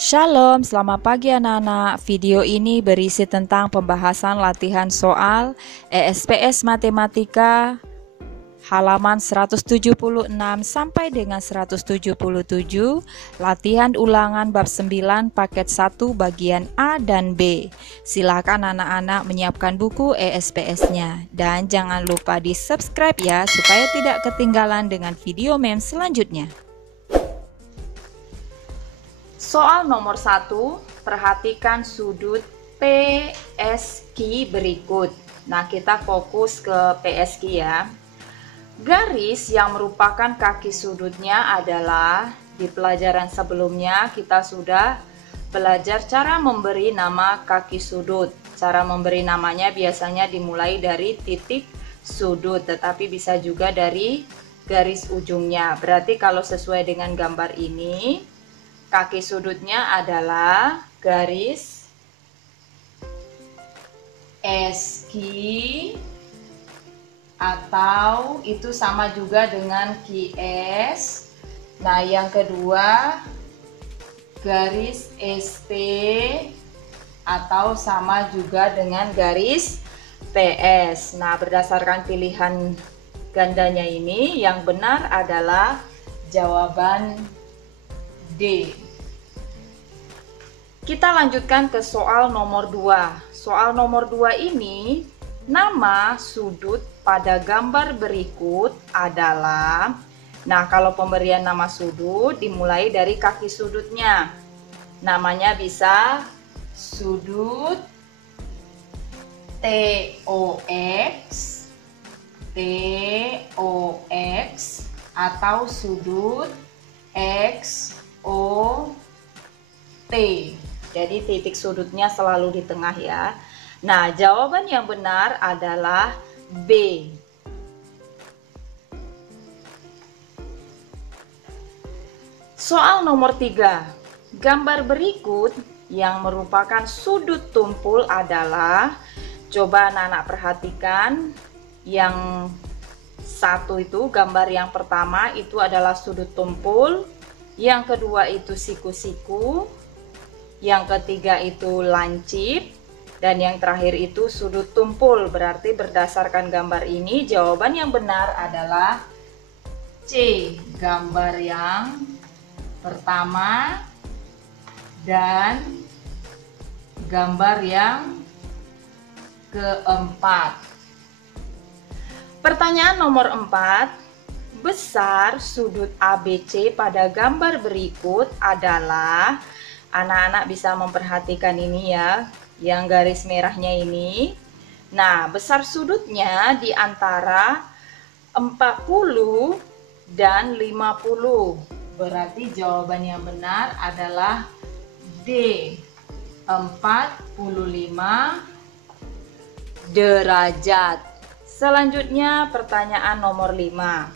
Shalom, selamat pagi anak-anak. Video ini berisi tentang pembahasan latihan soal ESPS Matematika halaman 176 sampai dengan 177, latihan ulangan bab 9 paket 1 bagian A dan B. Silakan anak-anak menyiapkan buku ESPS-nya dan jangan lupa di-subscribe ya supaya tidak ketinggalan dengan video mem selanjutnya. Soal nomor 1, perhatikan sudut PSG berikut. Nah, kita fokus ke PSG ya. Garis yang merupakan kaki sudutnya adalah, di pelajaran sebelumnya kita sudah belajar cara memberi nama kaki sudut. Cara memberi namanya biasanya dimulai dari titik sudut, tetapi bisa juga dari garis ujungnya. Berarti kalau sesuai dengan gambar ini, kaki sudutnya adalah garis SQ atau itu sama juga dengan QS. Nah, yang kedua garis SP atau sama juga dengan garis PS. Nah, berdasarkan pilihan gandanya ini, yang benar adalah jawaban D. Kita lanjutkan ke soal nomor 2. Soal nomor 2 ini, nama sudut pada gambar berikut adalah, nah kalau pemberian nama sudut dimulai dari kaki sudutnya. Namanya bisa sudut TOX, atau sudut XOT. Jadi titik sudutnya selalu di tengah ya. Nah, jawaban yang benar adalah B. Soal nomor 3. Gambar berikut yang merupakan sudut tumpul adalah, coba anak-anak perhatikan, yang satu itu gambar yang pertama itu adalah sudut tumpul, yang kedua itu siku-siku, yang ketiga itu lancip, dan yang terakhir itu sudut tumpul. Berarti berdasarkan gambar ini jawaban yang benar adalah C, gambar yang pertama dan gambar yang keempat. Pertanyaan nomor 4, besar sudut ABC pada gambar berikut adalah, anak-anak bisa memperhatikan ini ya, yang garis merahnya ini. Nah, besar sudutnya di antara 40 dan 50. Berarti jawaban yang benar adalah D, 45 derajat. Selanjutnya pertanyaan nomor 5.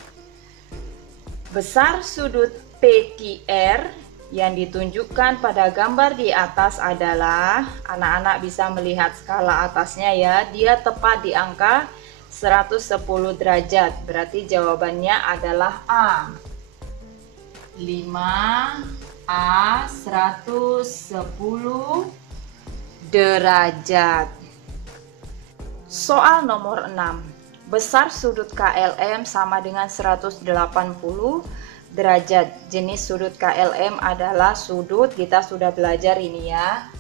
Besar sudut PQR yang ditunjukkan pada gambar di atas adalah, anak-anak bisa melihat skala atasnya ya, dia tepat di angka 110 derajat. Berarti jawabannya adalah A. 5A 110 derajat. Soal nomor 6. Besar sudut KLM sama dengan 180 derajat. Jenis sudut KLM adalah sudut, kita sudah belajar ini ya,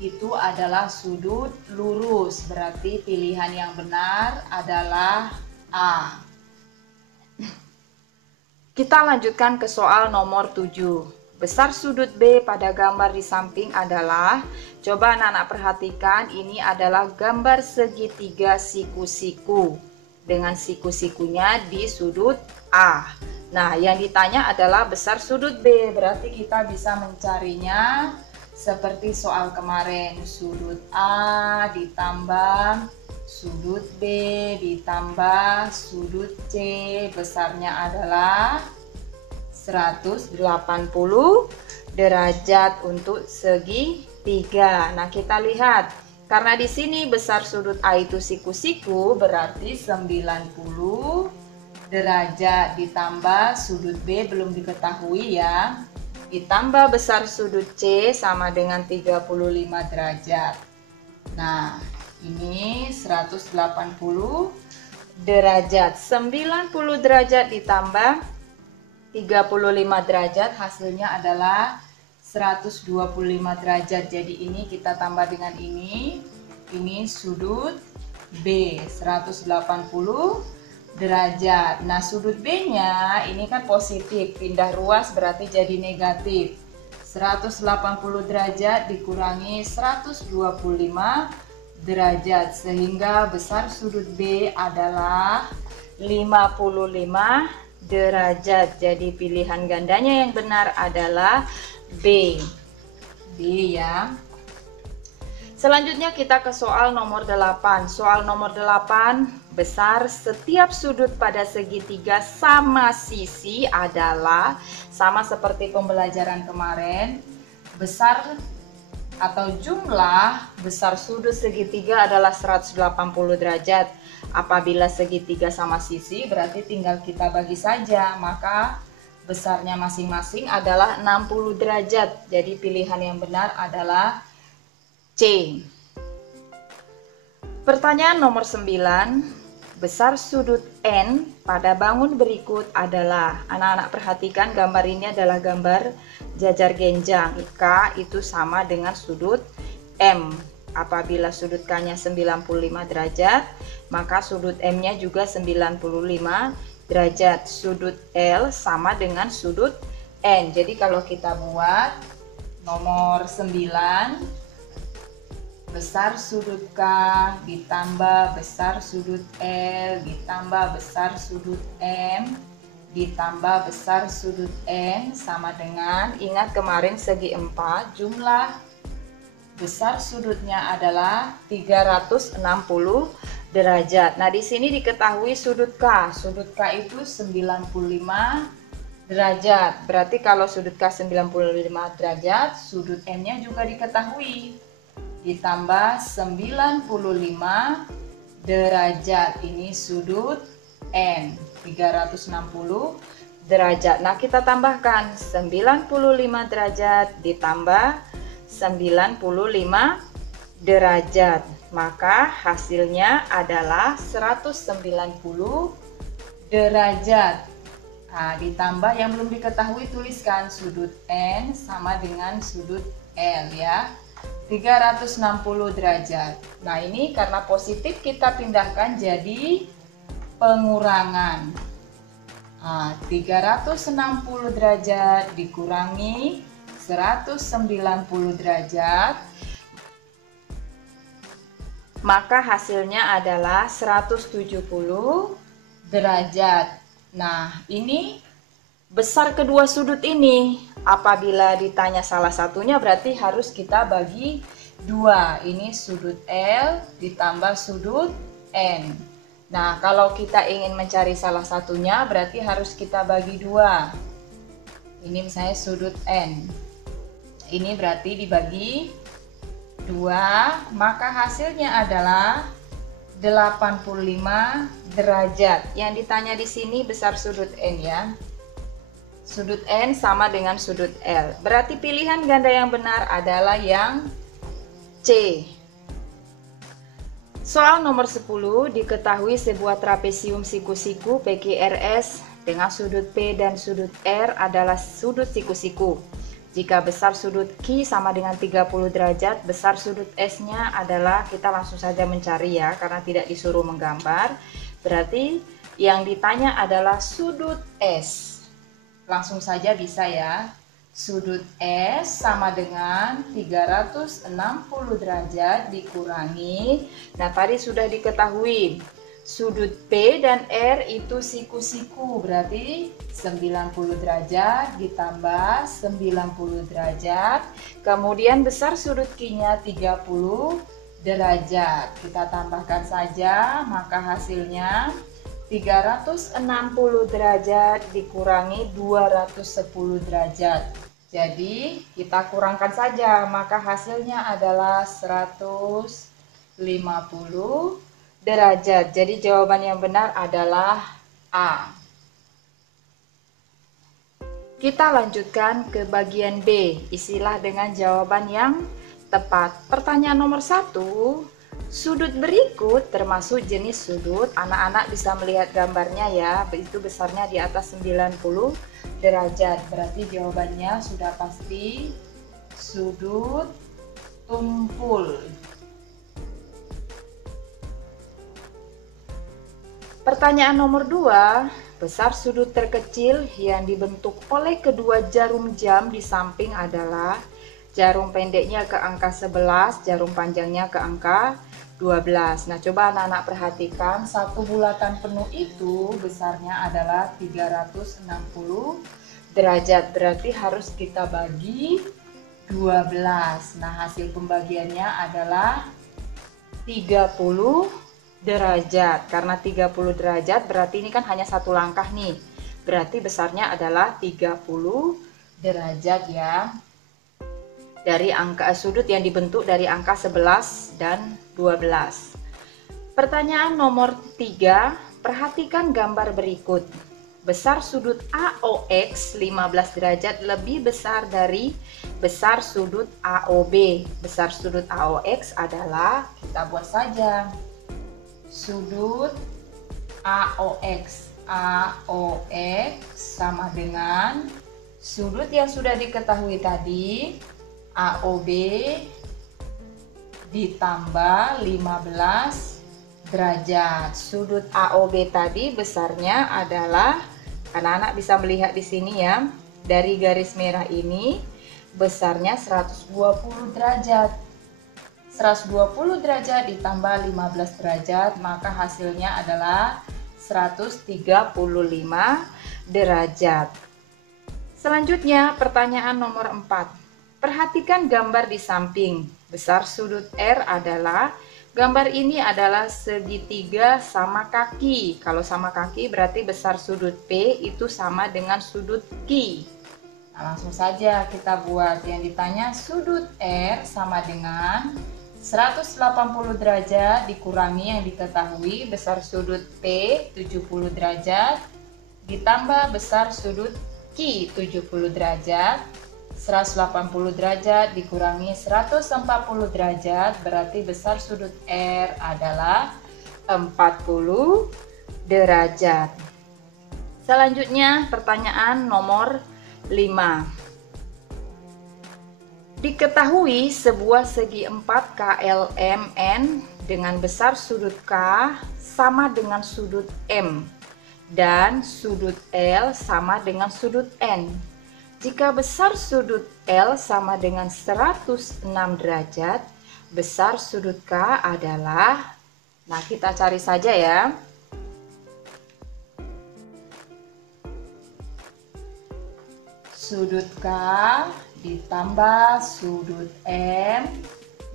itu adalah sudut lurus. Berarti pilihan yang benar adalah A. Kita lanjutkan ke soal nomor 7. Besar sudut B pada gambar di samping adalah, coba anak-anak perhatikan, ini adalah gambar segitiga siku-siku dengan siku-sikunya di sudut A. Nah, yang ditanya adalah besar sudut B, berarti kita bisa mencarinya seperti soal kemarin, sudut A ditambah sudut B ditambah sudut C, besarnya adalah 180 derajat untuk segitiga. Nah, kita lihat, karena di sini besar sudut A itu siku-siku, berarti 90 derajat ditambah sudut B belum diketahui ya. ditambah besar sudut C sama dengan 35 derajat. Nah, ini 180 derajat. 90 derajat ditambah 35 derajat hasilnya adalah 125 derajat. Jadi ini kita tambah dengan ini sudut B 180 derajat. Nah, sudut B-nya ini kan positif, pindah ruas berarti jadi negatif. 180 derajat dikurangi 125 derajat sehingga besar sudut B adalah 55 derajat. Jadi pilihan gandanya yang benar adalah B. B ya. Selanjutnya kita ke soal nomor 8. Soal nomor 8, besar setiap sudut pada segitiga sama sisi adalah, sama seperti pembelajaran kemarin, besar atau jumlah besar sudut segitiga adalah 180 derajat. Apabila segitiga sama sisi berarti tinggal kita bagi saja, maka besarnya masing-masing adalah 60 derajat. Jadi pilihan yang benar adalah C. Pertanyaan nomor 9, besar sudut N pada bangun berikut adalah. Anak-anak perhatikan gambar ini adalah gambar jajar genjang. K itu sama dengan sudut M. Apabila sudut K-nya 95 derajat, maka sudut M-nya juga 95 derajat. Sudut L sama dengan sudut N. Jadi kalau kita buat nomor 9, besar sudut K ditambah besar sudut L ditambah besar sudut M ditambah besar sudut N sama dengan, ingat kemarin segi 4, jumlah besar sudutnya adalah 360 derajat. Nah, di sini diketahui sudut K. Sudut K itu 95 derajat. Berarti kalau sudut K 95 derajat, sudut M-nya juga diketahui. Ditambah 95 derajat, ini sudut N 360 derajat. Nah, kita tambahkan 95 derajat ditambah 95 derajat, maka hasilnya adalah 190 derajat. Nah, ditambah yang belum diketahui tuliskan sudut N sama dengan sudut L ya, 360 derajat. Nah, ini karena positif kita pindahkan jadi pengurangan. Nah, 360 derajat dikurangi 190 derajat, maka hasilnya adalah 170 derajat. Nah, ini besar kedua sudut ini. Apabila ditanya salah satunya berarti harus kita bagi dua. Ini sudut L ditambah sudut N. Nah, kalau kita ingin mencari salah satunya berarti harus kita bagi dua. Ini misalnya sudut N. Ini berarti dibagi dua, maka hasilnya adalah 85 derajat. Yang ditanya di sini besar sudut N ya. Sudut N sama dengan sudut L. Berarti pilihan ganda yang benar adalah yang C. Soal nomor 10, diketahui sebuah trapesium siku-siku PQRS dengan sudut P dan sudut R adalah sudut siku-siku. Jika besar sudut Q sama dengan 30 derajat, besar sudut S-nya adalah, kita langsung saja mencari ya, karena tidak disuruh menggambar. Berarti yang ditanya adalah sudut S. Langsung saja bisa ya. Sudut S sama dengan 360 derajat dikurangi. Nah, tadi sudah diketahui sudut P dan R itu siku-siku, berarti 90 derajat ditambah 90 derajat. Kemudian besar sudut Q-nya 30 derajat. Kita tambahkan saja, maka hasilnya 360 derajat dikurangi 210 derajat. Jadi kita kurangkan saja, maka hasilnya adalah 150 derajat. Jadi jawaban yang benar adalah A. Kita lanjutkan ke bagian B, isilah dengan jawaban yang tepat. Pertanyaan nomor 1, sudut berikut termasuk jenis sudut. Anak-anak bisa melihat gambarnya ya, itu besarnya di atas 90 derajat. Berarti jawabannya sudah pasti sudut tumpul. Pertanyaan nomor 2, besar sudut terkecil yang dibentuk oleh kedua jarum jam di samping adalah jarum pendeknya ke angka 11, jarum panjangnya ke angka 12. Nah, coba anak-anak perhatikan, satu bulatan penuh itu besarnya adalah 360 derajat. Berarti harus kita bagi 12. Nah, hasil pembagiannya adalah 30 derajat. Karena 30 derajat berarti ini kan hanya satu langkah nih. Berarti besarnya adalah 30 derajat ya. Dari angka sudut yang dibentuk dari angka 11 dan 12. Pertanyaan nomor 3, perhatikan gambar berikut. Besar sudut AOX 15 derajat lebih besar dari besar sudut AOB. Besar sudut AOX adalah, kita buat saja, sudut AOX. AOX sama dengan sudut yang sudah diketahui tadi, AOB ditambah 15 derajat. Sudut AOB tadi besarnya adalah, anak-anak bisa melihat di sini ya, dari garis merah ini besarnya 120 derajat. 120 derajat ditambah 15 derajat, maka hasilnya adalah 135 derajat. Selanjutnya pertanyaan nomor 4. Perhatikan gambar di samping. Besar sudut R adalah, gambar ini adalah segitiga sama kaki. Kalau sama kaki berarti besar sudut P itu sama dengan sudut Q. Nah, langsung saja kita buat. Yang ditanya sudut R sama dengan 180 derajat dikurangi yang diketahui besar sudut P 70 derajat ditambah besar sudut Q 70 derajat. 180 derajat dikurangi 140 derajat berarti besar sudut R adalah 40 derajat. Selanjutnya pertanyaan nomor 5. Diketahui sebuah segi 4 KLMN dengan besar sudut K sama dengan sudut M dan sudut L sama dengan sudut N. Jika besar sudut L sama dengan 106 derajat, besar sudut K adalah, nah kita cari saja ya. Sudut K ditambah sudut M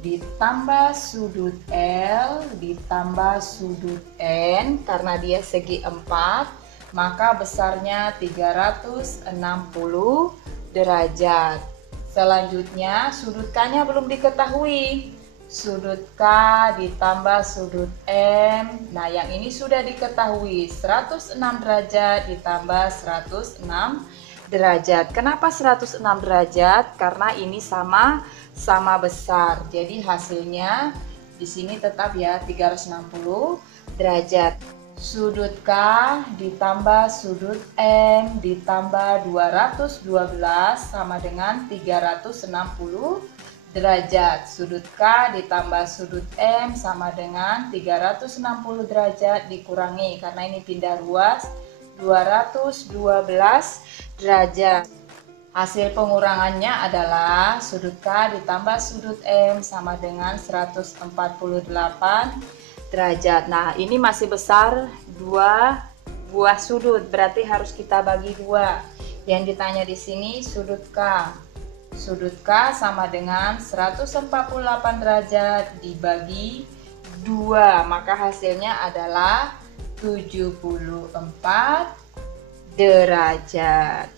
ditambah sudut L ditambah sudut N, karena dia segi 4 maka besarnya 360 derajat. Selanjutnya sudut K-nya belum diketahui. Sudut K ditambah sudut M. Nah, yang ini sudah diketahui, 106 derajat ditambah 106 derajat. Kenapa 106 derajat? Karena ini sama besar. Jadi hasilnya di sini tetap ya 360 derajat. Sudut K ditambah sudut M ditambah 212 sama dengan 360 derajat. Sudut K ditambah sudut M sama dengan 360 derajat dikurangi, karena ini pindah ruas, 212 derajat. Hasil pengurangannya adalah sudut K ditambah sudut M sama dengan 148 derajat. Nah, ini masih besar, 2 buah sudut, berarti harus kita bagi 2. Yang ditanya di sini sudut K. Sudut K sama dengan 148 derajat dibagi 2, maka hasilnya adalah 74 derajat.